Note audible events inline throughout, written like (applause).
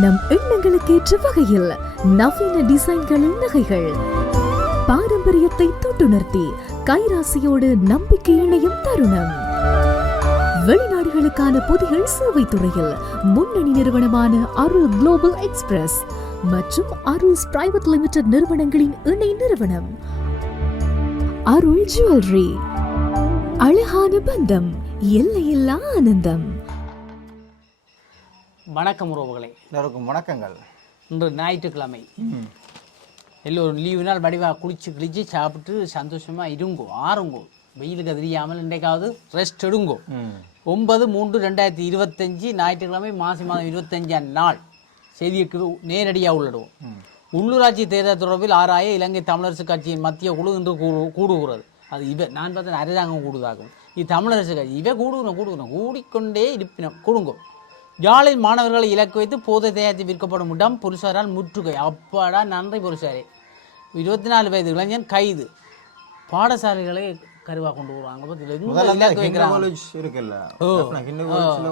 நம் எண்ணங்களுக்கேற்ற வகையில் நவீன டிசைன்களின் நகைகள். பாரம்பரியத்தை தொட்டுணர்த்தி கைராசியோடு நம்பிக்கை இணையும் தருணம். வெளிநாடுகளுக்கான பொதிகள் சேவை துறையில் முன்னணி நிறுவனமான அருள் குளோபல் எக்ஸ்பிரஸ் மற்றும் அருள்ஸ் பிரைவேட் லிமிடெட் நிறுவனங்களின் இணை நிறுவனம். அருள் ஜுவல்லரி அழகான பந்தம் எல்லையில்லா ஆனந்தம். வணக்கம் உறவுகளே. எல்லோருக்கும் வணக்கங்கள். இன்று ஞாயிற்றுக்கிழமை. எல்லோரும் லீவு நாள் வடிவாக குளிச்சு கிழிச்சு சாப்பிட்டு சந்தோஷமாக இருங்கோ ஆறுங்கோ. வெயிலுக்கு தெரியாமல் இன்றைக்காவது ரெஸ்ட் எடுங்கோ. ஒன்பது மூன்று ரெண்டாயிரத்தி இருபத்தஞ்சி ஞாயிற்றுக்கிழமை மாசி மாதம் இருபத்தஞ்சாம் நாள். செய்திக்கு நேரடியாக உள்ளிடுவோம். உள்ளூராட்சி தேர்தல் தொடர்பில் ஆராய இலங்கை தமிழரசு கட்சியின் மத்திய குழு இன்று கூடு- கூடுகிறது. அது இவ நான் பார்த்தேன் அரசாங்கம் கூடுதாகும் இது தமிழரசு கட்சி இவ கூடுகணும் கூடுகணும். கூடிக்கொண்டே இருப்பினும் கூடுங்கோ. யாழில் மாணவர்களை இலக்கு வைத்து போதை தயாரித்து விற்கப்படும் இடம் புருஷரால் முற்றுகை. அப்பாடா நன்றி புருஷரே. இருபத்தி நாலு வயது இளைஞன் கைது. பாடசாலைகளை கருவா கொண்டு வருவாங்க. இருக்குல்ல.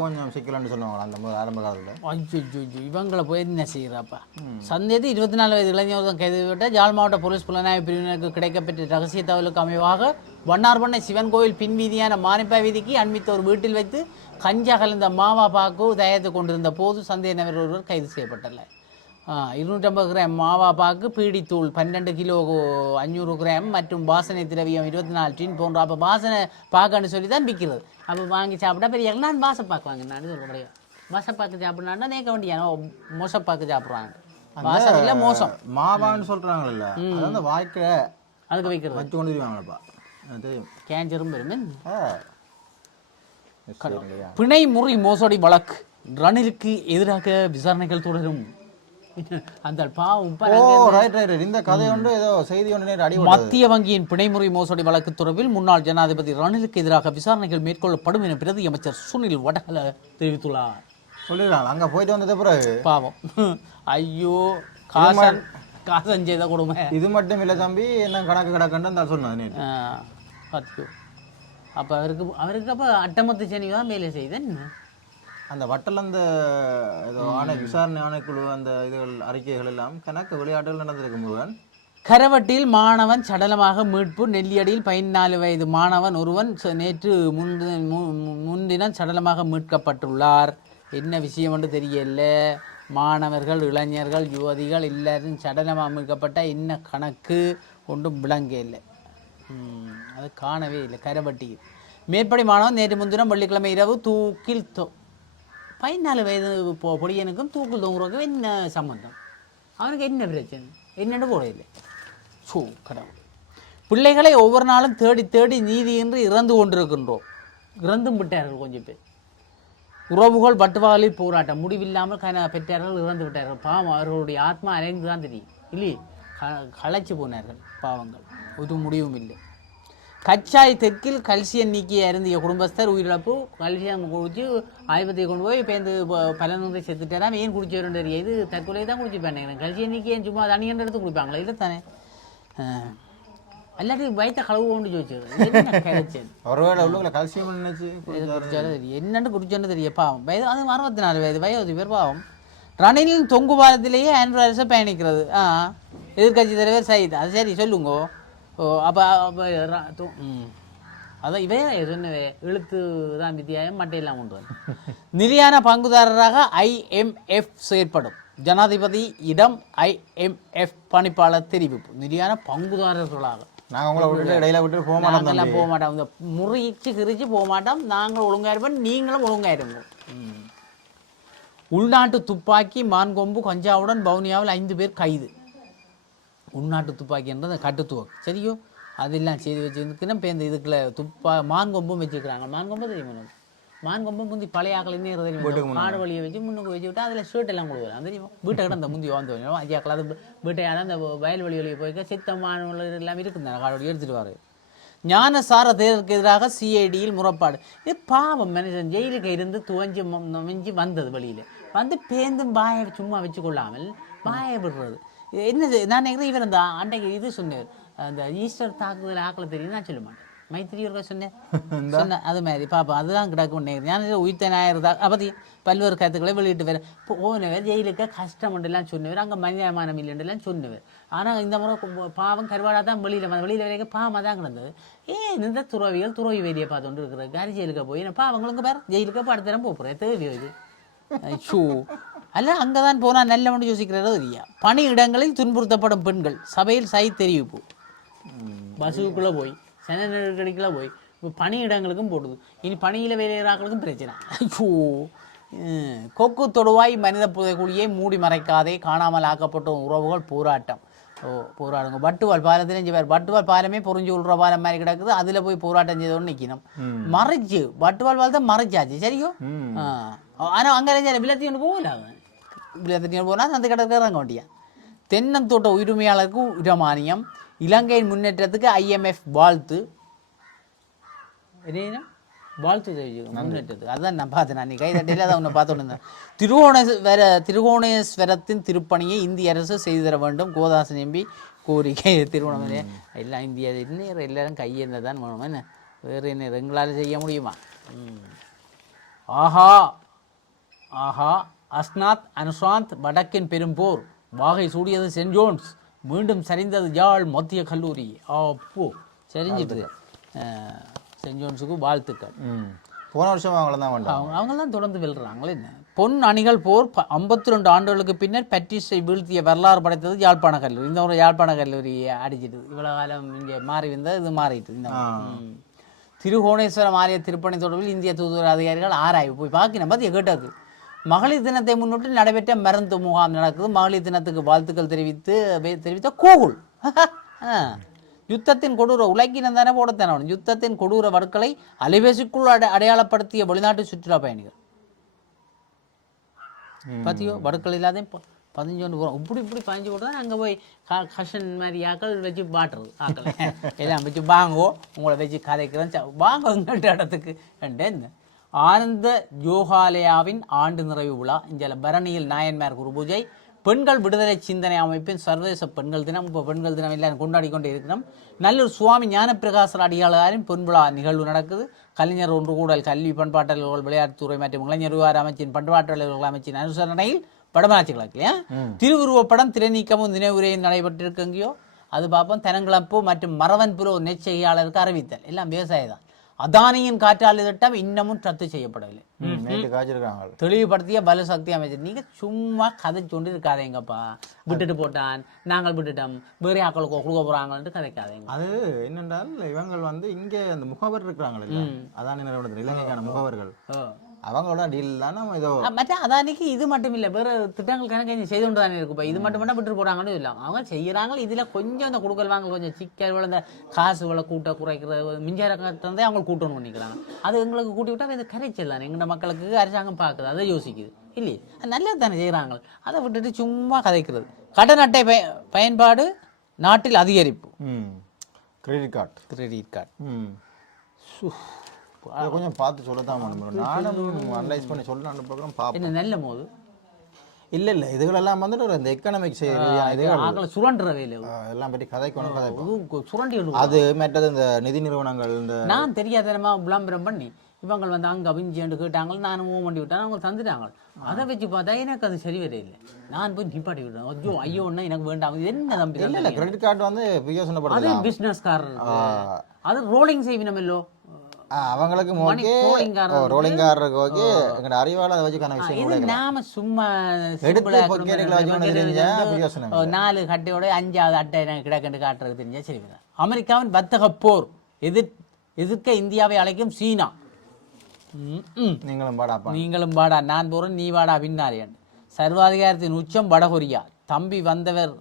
கொஞ்சம் சிக்கலன்னு சொல்லுவாங்க அந்த ஆரம்ப காலத்துல. ஐயோ இவங்களை போய் என்ன செய்கிறாப்பா சந்தேகத்து இருபத்தி நாலு வயது இளைஞர் கைது விட்ட ஜாழ் மாவட்ட போலீஸ் புலனாய்வு பிரிவினருக்கு கிடைக்கப்பெற்ற ரகசிய தகவலுக்கு அமைவாக வண்ணார்பண்ணை சிவன் கோவில் பின்வீதியான மானிப்பா வீதிக்கு அண்மித்த ஒரு வீட்டில் வைத்து கஞ்சா கலந்த மாவா பாக்கு தயாரித்து கொண்டிருந்த போது சந்தேக நபர் ஒருவர் கைது செய்யப்பட்டுள்ளார் இருநூற்றம்பது கிராம் மாவா பாக்கு பீடித்தூள் பன்னெண்டு கிலோ அஞ்சூறு கிராம் மற்றும் வாசனை திரவியம் இருபத்தி நாலு டின் போன்ற அப்போ வாசனை பாக்குன்னு சொல்லி தான் விற்கிறது அப்போ வாங்கி சாப்பிட்டா பெரிய நான் வாசப்பாக்கு வாங்க நான் சொல்கிறேன் வாசப்பாக்கு சாப்பிட்றான்னா நேக்க வேண்டியான மோசப்பாக்கு சாப்பிட்றாங்க வாசம் இல்லை மோசம் மாவான்னு சொல்றாங்கல்ல அது அந்த வாய்க்க அதுக்கு வைக்கிறது வச்சு கொண்டு வருவாங்களப்பா அது தெரியும் கேஞ்சரும் பெருமன். பிணை முறை மோசடி வழக்கு ரணிலுக்கு எதிராக விசாரணைகள் தொடரும் அந்த பாவம் ஓ பாருங்க. ரைட் ரைட் இந்த கதை ஒன்று ஏதோ செய்தி ஒன்று அடி மத்திய வங்கியின் பிணைமுறை மோசடி வழக்கு தொடர்பில் முன்னாள் ஜனாதிபதி ரணிலுக்கு எதிராக விசாரணைகள் மேற்கொள்ளப்படும் என பிரதி அமைச்சர் சுனில் வடகல தெரிவித்துள்ளார். சொல்லிடுறாங்க அங்க போயிட்டு வந்தது பிறகு. பாவம். (laughs) ஐயோ காசன் காசன் செய்த கொடுமை. இது மட்டும் இல்லை தம்பி என்ன கணக்கு கிடக்குன்னு தான் நேற்று. பார்த்துக்கோ அப்போ அவருக்கு அவருக்கு அப்போ அட்டமத்து சனி தான் வேலை செய்தேன் அந்த வட்டலந்த ஏதோ ஆணை விசாரணை ஆணைக்குழு அந்த இதுகள் அறிக்கைகள் எல்லாம் கணக்கு விளையாட்டுகள் நடந்திருக்கு முருகன். கரவட்டில் மாணவன் சடலமாக மீட்பு நெல்லியடியில் பதினாலு வயது மாணவன் ஒருவன் நேற்று முன்தி- மு- மு- முன்தினம் சடலமாக மீட்கப்பட்டுள்ளார். என்ன விஷயம் என்று தெரியல. மாணவர்கள் இளைஞர்கள் யுவதிகள் எல்லாரும் சடலமாக மீட்கப்பட்ட என்ன கணக்கு ஒன்றும் விளங்க இல்லை. அது காணவே இல்லை கரவட்டியில். மேற்படி மாணவன் நேற்று முன்தினம் வெள்ளிக்கிழமை இரவு தூக்கில் பதினாலு வயது பொ பொடியனுக்கும் தூக்கு தூங்குறதுக்கும் என்ன சம்பந்தம் அவனுக்கு என்ன பிரச்சனை என்னென்னு கூட இல்லை சூ கடவுள் பிள்ளைகளை ஒவ்வொரு நாளும் தேடி தேடி என்று இறந்து கொண்டிருக்கின்றோம் இறந்தும் விட்டார்கள் கொஞ்சம் பேர் உறவுகள் பட்டுவாளில் போராட்டம் முடிவில்லாமல் கன பெற்றார்கள் இறந்து விட்டார்கள் பாவம் அவர்களுடைய ஆத்மா அலைந்து தான் தெரியும் இல்லையே க- களைச்சு போனார்கள் பாவங்கள் ஒரு முடிவும் இல்லை கச்சாய் தெற்கில் கல்சியம் நீக்கி அருந்திய குடும்பஸ்தர் உயிரிழப்பு. கல்சியம் குடிச்சு ஆய்வத்தை கொண்டு போய் பேருந்து பலனுரை செத்துட்டாராம். ஏன் குடிச்சவரும் தெரியும் இது தற்கொலை தான் குடிச்சுப்பாங்க கல்சியம் நீக்கி ஏன் சும்மா தனியன்ற எடுத்து குடிப்பாங்களா? இல்லை தானே. அல்லாட்டி வயிற்ற கழுவு கொண்டு கிடைச்சது ஒருவேளை கல்சியம் என்னன்னு குடிச்சோன்னு தெரியும் பாவம். வயது அது அறுபத்தி நாலு வயது. வயது பேர் பாவம். ரணிலின் தொங்கு பாலத்திலேயே ஆண்ட்ராய்டு அரசு பயணிக்கிறது. ஆ. எதிர்கட்சி தலைவர் சயித். அது சரி சொல்லுங்க. ஓ அப்போ அப்போ அதான் இவையே சொன்னவே இழுத்து தான் வித்தியாயம் மட்டையெல்லாம் கொண்டு வந்து (laughs) நிலையான பங்குதாரராக ஐஎம்எஃப் செயற்படும். ஜனாதிபதி இடம் ஐஎம்எஃப் பணிப்பாளர் தெரிவிப்பு. நிலையான பங்குதாரர்களாக. நாங்க உங்களை விட்டுட்டு இடையில விட்டுட்டு போக மாட்டோம் போக மாட்டோம். இந்த முறிச்சு கிரிச்சு போக மாட்டோம். நாங்களும் ஒழுங்கா இருப்போம். நீங்களும் ஒழுங்கா இருங்க. உள்நாட்டு துப்பாக்கி மான்கொம்பு கஞ்சாவுடன் வவுனியாவில் ஐந்து பேர் கைது. உள்நாட்டு துப்பாக்கின்றது கட்டுத்துவம். சரியோ? அதெல்லாம் செய்து வச்சுருந்துக்குன்னா இப்போ இந்த இதுக்குள்ள துப்பா மான்கொம்பும் வச்சுக்கிறாங்க மான்கொம்பு தெரியுமா? மான்கொம்பு முந்தி பழைய என்ன தெரியும்? காடு வழியை வச்சு முன்னுக்கு வச்சு விட்டு அதில் ஷர்ட் எல்லாம் கொடுக்குறாங்க தெரியுமா? வீட்டை கிட்ட அந்த முந்தி வந்து வரும். ஐயாக்கள் அது வீட்டை அந்த வயல் வெளி வழியை போய்க்க சித்த மாணவர்கள் எல்லாம் இருக்குது காடு வழி எடுத்துகிட்டு வாரு ஞானசார தேர்தலுக்கு எதிராக சிஐடியில் முறைப்பாடு. இது பாவம் மனுஷன் ஜெயிலுக்கு இருந்து துவஞ்சி ம- மிஞ்சி வந்தது வெளியில். வந்து பேந்தும் பாயை சும்மா வச்சு கொள்ளாமல் பாயை விடுறது. இது என்ன செய்- நான் நினைக்கிறேன் இவர் அந்த அன்றைக்கு இது சொன்னார். அந்த ஈஸ்டர் தாக்குதல் ஆக்களை தெரியும்? நான் சொல்ல மாட்டேன். மைத்திரி ஒருக்கா சொன்னேன் சொன்ன அது மாதிரி. பாப்பா அதுதான் கிடக்கும் ஞான உயிர்த்தனாயிருந்தா அப்படி பல்வேறு கருத்துக்களை வெளியிட்டு வேறு போனவர் ஜெயிலுக்கு கஷ்டம் எல்லாம் சொன்னவர். அங்கே மனிதமானம் இல்லைன்றெல்லாம் சொன்னவர். ஆனால் இந்த முறை பாவம் கருவாடா தான் வெளியில் வந்த வெளியில் வரைக்கும் பாவமாக தான் கிடந்தது. ஏன் இந்த துறவிகள் துறவி வேலியை பார்த்துட்டு இருக்கிற காரி ஜெயிலுக்கு போய் பாவங்களுக்கு பேர்? ஜெயிலுக்கு தரம் போகிறேன் தேவை இது? ஐயோ. அல்ல அங்கே தான் போனால் நல்லவனு யோசிக்கிறதோ இல்லையா? பணியிடங்களில் துன்புறுத்தப்படும் பெண்கள் சபையில் சை தெரிவிப்பு பஸ்ஸுக்குள்ளே போய் சென நெருக்கடிக்குள்ளே போய் இப்போ பணியிடங்களுக்கும் போடுது. இனி பணியில் வேலையாக்களுக்கும் பிரச்சனை. ஐயோ. கொக்கு தொடுவாய் மனித புதைக்குழியை மூடி மறைக்காதே காணாமல் ஆக்கப்பட்ட உறவுகள் போராட்டம். ஓ போராடுங்க. பட்டுவால் பாலத்திலே செய்வார் பட்டுவால் பாலமே பொறிஞ்சு விழுற பாலம் மாதிரி கிடக்குது. அதில் போய் போராட்டம் செய்தோன்னு நிற்கணும் மறைச்சு பட்டுவால் பாலத்தை மறைச்சாச்சு. சரியோ. ஆனால் அங்கே வில்லத்தி ஒன்று போகல அவன். வில்லத்தி போனால் அந்த கிடக்கு இறங்க வேண்டியா. தென்னந்தோட்ட உரிமையாளருக்கு உரமானியம். இலங்கையின் முன்னேற்றத்துக்கு ஐஎம்எஃப் வாழ்த்து. என்ன வாழ்த்து முன்னேற்றத்துக்கு. அதான் நான் பார்த்தேன். நான் நீ கைதட்டியில் அதை உன்னை பார்த்து இருந்தேன். திருகோணேஸ்வர திருகோணேஸ்வரத்தின் திருப்பணியை இந்திய அரசு செய்து தர வேண்டும். கோதாசன் எம்பி கோரிக்கை திருவண்ணாமலை எல்லாம் இந்திய இன்னும் எல்லாரும் கையேந்த தான் வேணும். என்ன? வேறு என்ன? எங்களால் செய்ய முடியுமா. ஆஹா. ஆஹா. அஸ்னாத் அனுசாந்த் வடக்கின் பெரும்போர். வாகை சூடியது சென்ட் ஜோன்ஸ். மீண்டும் சரிந்தது யாழ் மத்திய கல்லூரி. அப்போ சரிஞ்சிட்டு சென்ட் ஜோன்ஸுக்கு வாழ்த்துக்கள். போன வருஷம் அவங்கள தான் அவங்க அவங்கெல்லாம் தொடர்ந்து வெல்றாங்களே என்ன? பொன் அணிகள் போர் ஐம்பத்தி ரெண்டு ஆண்டுகளுக்கு பின்னர் பட்டிஸை வீழ்த்திய வரலாறு படைத்தது யாழ்ப்பாண கல்லூரி. இந்த ஒரு யாழ்ப்பாண கல்லூரியை அடிச்சிட்டு இவ்வளவு காலம் இங்கே மாறி வந்தது இது மாறிட்டு இந்த. திருகோணேஸ்வரம் ஆலய திருப்பணி தொடர்பில் இந்திய தூதுவர அதிகாரிகள் ஆராய்வு. போய் பார்க்கணும் பார்த்தியா கேட்டது மகளிர் தினத்தை முன்னிட்டு நடைபெற்ற மருந்து முகாம் நடக்குது. மகளிர் தினத்துக்கு வாழ்த்துக்கள் தெரிவித்து தெரிவித்த கோகுல் (laughs) ஆ. யுத்தத்தின் கொடூர உலகினம் தானே போடத்தானே அவன். யுத்தத்தின் கொடூர வடுக்களை அலைபேசிக்குள் அட அடையாளப்படுத்திய வெளிநாட்டு சுற்றுலா பயணிகள். பார்த்தியோ வடுக்கள் இல்லாத பதினஞ்சு ஒன்று போகிறோம் இப்படி இப்படி பதினஞ்சு போட்டு அங்கே போய் க கஷன் மாதிரி ஆக்கள் வச்சு பாட்டுறது ஆக்கள். (laughs) எல்லாம் வச்சு வாங்கோ உங்களை வச்சு கதைக்கிறேன் வாங்க எங்கள்ட்ட இடத்துக்கு. என்ன ஆனந்த யோகாலயாவின் ஆண்டு நிறைவு விழா. இங்கே பரணியில் நாயன்மார் குரு பூஜை. பெண்கள் விடுதலை சிந்தனை அமைப்பின் சர்வதேச பெண்கள் தினம். இப்போ பெண்கள் தினம் எல்லாம் கொண்டாடி கொண்டு இருக்கிறோம். நல்லூர் சுவாமி ஞானப்பிரகாசர் அடியாளரின் பொன் விழா நிகழ்வு நடக்குது. கலைஞர் ஒன்று கூடல் கல்வி பண்பாட்டல்கள் விளையாட்டுத்துறை மற்றும் இளைஞர் விவகார அமைச்சின் பண்பாட்டல்கள் அமைச்சின் அனுசரணையில் படமாச்சு கிழக்கு திருவுருவப்படம் திரைநீக்கமும் நினைவுரையும் நடைபெற்றிருக்கெங்கயோ? அது பார்ப்போம். தெனங்கிழப்பு மற்றும் மரவன் புரோ நெச்செய்யாளருக்கு அறிவித்தல். எல்லாம் விவசாயம் தான். அதானியின் காற்றாலை திட்டம் இன்னமும் ரத்து செய்யப்படவில்லை. தெளிவுபடுத்திய பல சக்தி அமைச்சர். நீங்க சும்மா கதை சொல்லி இருக்காதேங்கப்பா விட்டுட்டு போட்டான். நாங்கள் விட்டுட்டோம். வேறு ஆக்களுக்கு கொடுக்க போறாங்கன்ட்டு கதைக்காதேங்க. அது என்னென்றால் இவங்கள் வந்து இங்கே அந்த முகவர் இருக்கிறாங்கல்ல அதான் நிறுவனத்தில் இலங்கைக்கான முகவர்கள். அவங்களோட டீல் தான் நம்ம ஏதோ மற்ற அதானிக்கு இது மட்டும் இல்லை. வேறு திட்டங்கள் கணக்கு செய்து கொண்டு தானே இருக்குப்பா இது மட்டும் மட்டும் விட்டு போறாங்கன்னு இல்லை. அவங்க செய்யறாங்க இதுல கொஞ்சம் இந்த கொடுக்கல் வாங்க கொஞ்சம் சிக்கல் இந்த காசுகளை கூட்ட குறைக்கிறது மின்சார கட்டணத்தை அவங்க கூட்டணும் பண்ணிக்கிறாங்க அது எங்களுக்கு கூட்டி விட்டா இது கரைச்சல் தானே. எங்களோட மக்களுக்கு அரசாங்கம் பார்க்குது அதை யோசிக்குது. இல்லையே? நல்லது தானே செய்கிறாங்க அதை விட்டுட்டு சும்மா கதைக்கிறது. கடன் அட்டை பய பயன்பாடு நாட்டில் அதிகரிப்பு. கிரெடிட் கார்டு கிரெடிட் கார்டு ம். கொஞ்சம் பார்த்து சொல்லத்தான் பண்ணுறோம் நானும் அனலைஸ் பண்ணி சொல்லலான்னு பார்க்குறோம் பார்ப்போம். என்ன நல்ல போது இல்லை இல்லை இதுகளெல்லாம் வந்துட்டு ஒரு இந்த எக்கனாமிக் இதுகள். ஆக்களை சுரண்டுற வேலை. ஆ, எல்லாம் பற்றி கதைக்கணும் அது சுரண்டி. அது மற்றது இந்த நிதி நிறுவனங்கள் இந்த நான் தெரியாதனமா விளம்பரம் பண்ணி இவங்க வந்து அங்கே அவிஞ்சின்னு கேட்டாங்க நானும் மூவ் பண்ணி விட்டேன் அவங்க தந்துட்டாங்க அதை வச்சு பார்த்தா எனக்கு அது சரி வரையில்லை நான் போய் நிப்பாட்டி விட்டேன் ஐயோ ஐயோன்னா எனக்கு வேண்டாம் என்ன தம்பி இல்லை இல்லை கிரெடிட் கார்டு வந்து அது பியோசனப்படுத்தலாம் பிஸ்னஸ்காரர் அது ரோலிங் செய்வினமில்லோ ஆ, அவங்களுக்கு மணி ஓகே ரோலிங்காரர் ரோலிங்காரருக்கு ஓகே எங்களோட அறிவால் அதை வச்சுக்கான விஷயம் இது நாம சும்மா எடுத்து வச்சு தெரிஞ்சா நாலு கட்டையோட அஞ்சாவது அட்டை எனக்கு கிடக்கண்டு காட்டுறது தெரிஞ்சா சரி. அமெரிக்காவின் வர்த்தக போர் எதிர் எதிர்க்க இந்தியாவை அழைக்கும் சீனா. நீங்களும் பாடாப்பா நீங்களும் வாடா. நான் போறேன் நீ வாடா பின்னாரியன் சர்வாதிகாரத்தின் உச்சம் வடகொரியா. தம்பி வந்தவர்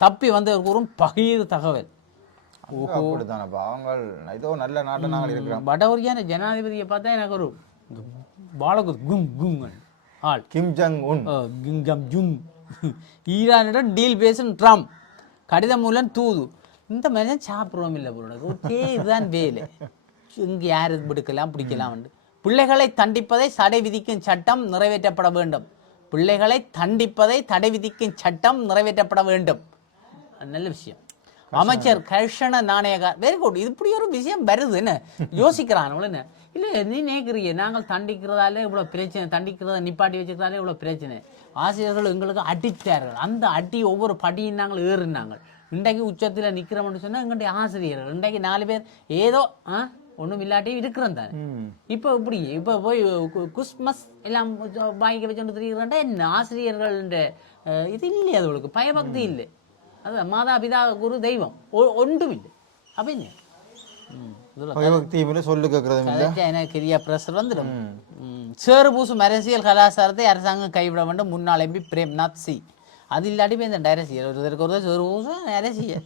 தப்பி வந்தவர் கூறும் பகீர் தகவல். அப்படித்தானப்பா அவங்க ஏதோ நல்ல நாட்டில் நாங்கள் இருக்கிறோம். வடகொரியான ஜனாதிபதியை பார்த்தா எனக்கு ஒரு பாலகு கும் கும் ஆள். Kim Jong Un. அஹ், கிங்கம் ஜுங் ஈரானிடம் டீல் பேசும் ட்ரம்ப். கடிதம் மூலம் தூது. இந்த மனிதன் சாப்பிடுவோம் இல்லை பொருள் ஓகே இதுதான் வேலை. இங்கே யார் பிடிக்கலாம் பிடிக்கலாம் பிள்ளைகளை தண்டிப்பதை தடை விதிக்கும் சட்டம் நிறைவேற்றப்பட வேண்டும். பிள்ளைகளை தண்டிப்பதை தடை விதிக்கும் சட்டம் நிறைவேற்றப்பட வேண்டும். நல்ல விஷயம். அமைச்சர் கர்ஷன நாணயகார் வெரி குட் இப்படி ஒரு விஷயம் வருது என்ன? யோசிக்கிறான் இல்ல நீ நினைக்கிறீங்க நாங்கள் தண்டிக்கிறதால இவ்வளவு பிரச்சனை தண்டிக்கிறத நிப்பாட்டி வச்சுக்கிறதால இவ்வளவு பிரச்சனை. ஆசிரியர்கள் எங்களுக்கு அடித்தார்கள் அந்த அடி ஒவ்வொரு படியும் நாங்கள் ஏறினாங்க. இன்றைக்கு உச்சத்தில் நிற்கிறோம்னு சொன்னா எங்களுடைய ஆசிரியர்கள் இன்றைக்கு நாலு பேர் ஏதோ ஆ ஒன்றும் இல்லாட்டி இருக்கிறோம் தான். இப்போ இப்படி இப்போ போய் கு- கிறிஸ்மஸ் எல்லாம் வாங்கி வச்சுட்டு தெரியுறா என்ன ஆசிரியர்கள் இது இல்லை அதுகளுக்கு பயபக்தி இல்லை. அது மாதா பிதா குரு தெய்வம் ஒன்றும் இல்லை அப்ப என்ன ம், இதுல பயபக்தி இல்லை சொல்லு பெரிய பிரஷர் வந்துடும். சேறு பூசும் அரசியல் கலாச்சாரத்தை அரசாங்கம் கைவிட வேண்டும் முன்னாள் எம்பி பிரேம்நாத் சி அது இல்லாட்டி போய் இந்த அரசியல் ஒருத்தருக்கு ஒரு சேறு பூசும் அரசியல்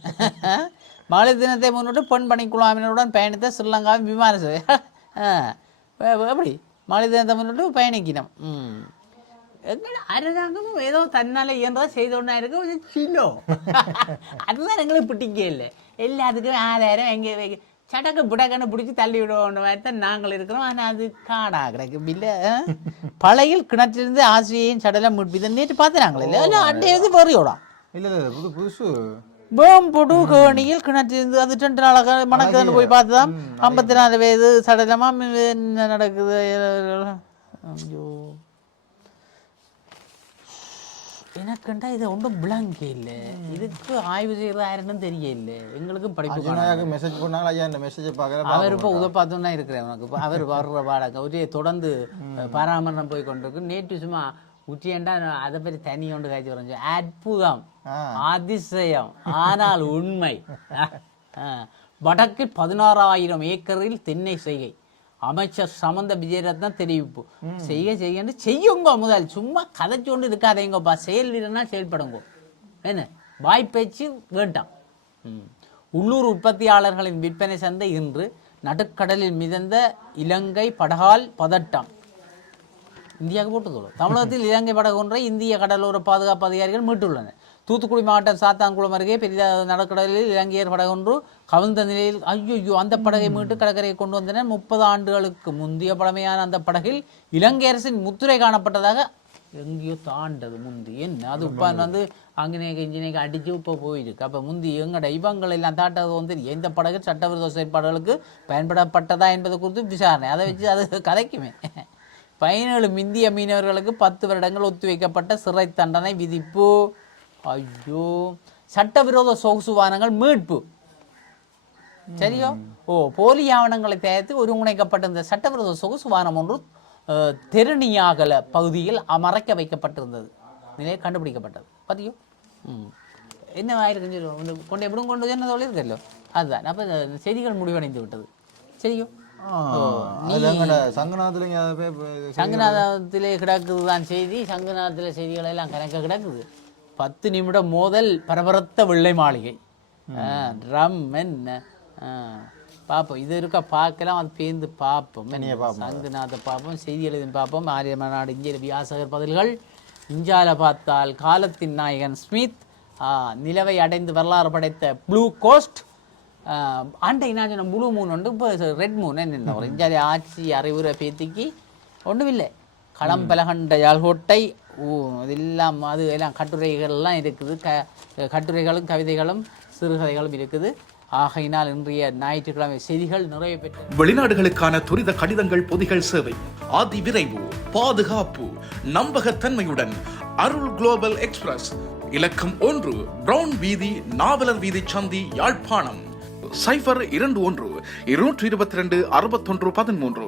மகளிர் தினத்தை முன்னிட்டு பெண் பணிக்குழாமினருடன் பயணித்த ஸ்ரீலங்காவின் விமான சேவை எப்படி மகளிர் தினத்தை முன்னிட்டு பயணிக்கணும் ம் எங்கள் அரசாங்கமும் ஏதோ தன்னால இயன்றதா செய்தோன்னா இருக்கு. கொஞ்சம் சிலோ (laughs) அதுதான் எங்களுக்கு பிடிக்க இல்லை. எல்லாத்துக்கும் ஆறாயிரம் எங்கே சடக்கு புடக்கன்னு பிடிச்சி தள்ளி விடுவோம் மாதிரி தான் நாங்கள் இருக்கிறோம். ஆனால் அது காடா கிடக்கும். இல்லை பழையில் கிணற்றிலிருந்து ஆசிரியையும் சடலம் மீட்பு இதை நேற்று பார்த்துறாங்களே இல்லை இல்லை அண்டை வந்து வரியோடா இல்லை இல்லை புது புதுசு. வேம்புடு கேணியில் கிணற்றிலிருந்து அது ரெண்டு நாளாக மணக்குதுன்னு போய் பார்த்துதான். ஐம்பத்தி நாலு வயது சடலமா என்ன நடக்குது? ஐயோ. எனக்குண்டா இது ஒன்றும் விளங்க இல்லை. இதுக்கு ஆய்வு செய்யறது யாருன்னு தெரியல. எங்களுக்கும் படிப்பு மெசேஜ் பண்ணாங்க ஐயா? இந்த மெசேஜை பார்க்குற அவர் இப்போ உதப்பாத்தும் தான் இருக்கிறேன் உனக்கு. இப்ப அவர் வர்ற பாடக ஒரே தொடர்ந்து பராமரணம் போய் கொண்டிருக்கு. நேற்று சும்மா உச்சியண்டா அதை பற்றி தனி ஒன்று காய்ச்சி வரைஞ்சு அற்புதம். அதிசயம். ஆனால் உண்மை. (laughs) ஆ. வடக்கில் பதினாறாயிரம் ஏக்கரில் தென்னை செய்கை. அமைச்சர் சமந்த விஜயரத்னம் தெரிவிப்பு. செய்ய செய்யன்னு செய்யுங்க முதல். சும்மா கதைச்சோண்டு கொண்டு இருக்காதேங்கப்பா. செயல் இல்லைன்னா செயல்படுங்க. என்ன? வாய்ப்பேச்சு வேண்டாம். ம். உள்ளூர் உற்பத்தியாளர்களின் விற்பனை சந்தை இன்று நடுக்கடலில் மிதந்த இலங்கை படகால் பதட்டம். இந்தியாவுக்கு போட்டு தமிழகத்தில் இலங்கை படகு ஒன்றை இந்திய கடலோர பாதுகாப்பு அதிகாரிகள் மீட்டுள்ளனர். தூத்துக்குடி மாவட்டம் சாத்தான்குளம் அருகே பெரிதாக நடுக்கடலில் இலங்கையர் படகு ஒன்று கவிழ்ந்த நிலையில் ஐயோ அந்த படகை மீட்டு கடற்கரையை கொண்டு வந்தனர் முப்பது ஆண்டுகளுக்கு முந்தைய பழமையான அந்த படகில் இலங்கை அரசின் முத்திரை காணப்பட்டதாக எங்கேயோ தாண்டது முந்தி. என்ன? அது இப்போ வந்து அங்கனேக்கு இன்ஜினேக்கு அடிச்சு இப்போ போயிருக்கு. அப்போ முந்தி எங்கட இவங்கள் எல்லாம் தாட்டது வந்து எந்த படகு? சட்டவிரோத செயற்பாடுகளுக்கு பயன்படப்பட்டதா என்பது குறித்து விசாரணை. அதை வச்சு அது கதைக்குமே (laughs) பதினேழு இந்திய மீனவர்களுக்கு பத்து வருடங்கள் ஒத்திவைக்கப்பட்ட சிறை தண்டனை விதிப்பு. ஐயோ சட்டவிரோத சொகுசு வாகனங்கள் மீட்பு சரியோ ஓ போலி ஆவணங்களை தயாரித்து ஒருங்கிணைக்கப்பட்டிருந்த சட்டவிரோத சொகுசு வாகனம் ஒன்று தெருணியாகல பகுதியில் மறைக்க வைக்கப்பட்டிருந்தது நிலையை கண்டுபிடிக்கப்பட்டது பாத்தியோ ம் என்ன ஆயிருக்குன்னு சொல்லு கொண்டு எப்படி கொண்டு என்ன சொல்லியிருக்கല്ലോ அதுதான் அப்போ செய்திகள் முடிவடைந்து விட்டது சரியோ சங்கநாதத்தில் கிடக்குது தான் செய்தி சங்கநாதத்தில் செய்திகள் எல்லாம் கணக்க கிடக்குது பத்து நிமிடம் மோதல் பரபரத்த வெள்ளை மாளிகை. என்ன ஆ, பார்ப்போம் இது இருக்க பார்க்கலாம் அது பேர்ந்து பார்ப்போம். சங்குநாத பார்ப்போம் செய்தி எழுதி பார்ப்போம். ஆரிய நாடு இந்திய வியாசகர் பதில்கள். இஞ்சால பார்த்தால் காலத்தின் நாயகன் ஸ்மித். நிலவை அடைந்து வரலாறு படைத்த ப்ளூ கோஸ்ட். ஆண்டை நான் சொன்ன ப்ளூ மூன் உண்டு. இப்போ ரெட் மூன் என்ன ஒரு இஞ்சாலி ஆட்சி அறிவுரை பேத்திக்கு ஒன்றுமில்லை களம்பலகண்ட யாழ்கோட்டை ஊ இதெல்லாம் அது எல்லாம் கட்டுரைகள்லாம் இருக்குது. க கட்டுரைகளும் கவிதைகளும் சிறுகதைகளும் இருக்குது. ஆகையினால் இன்றைய ஞாயிற்றுக்கிழமை செய்திகள் நிறைய பெற்ற வெளிநாடுகளுக்கான துரித கடிதங்கள் பொதிகள் சேவை. அதி விரைவு பாதுகாப்பு நம்பகத்தன்மையுடன் அருள் குளோபல் எக்ஸ்பிரஸ். இலக்கம் ஒன்று பிரவுன் வீதி நாவலர் வீதி சந்தி யாழ்ப்பாணம். சைபர் இரண்டு ஒன்று இருநூற்றி இருபத்தி ரெண்டு அறுபத்தொன்று பதிமூன்று.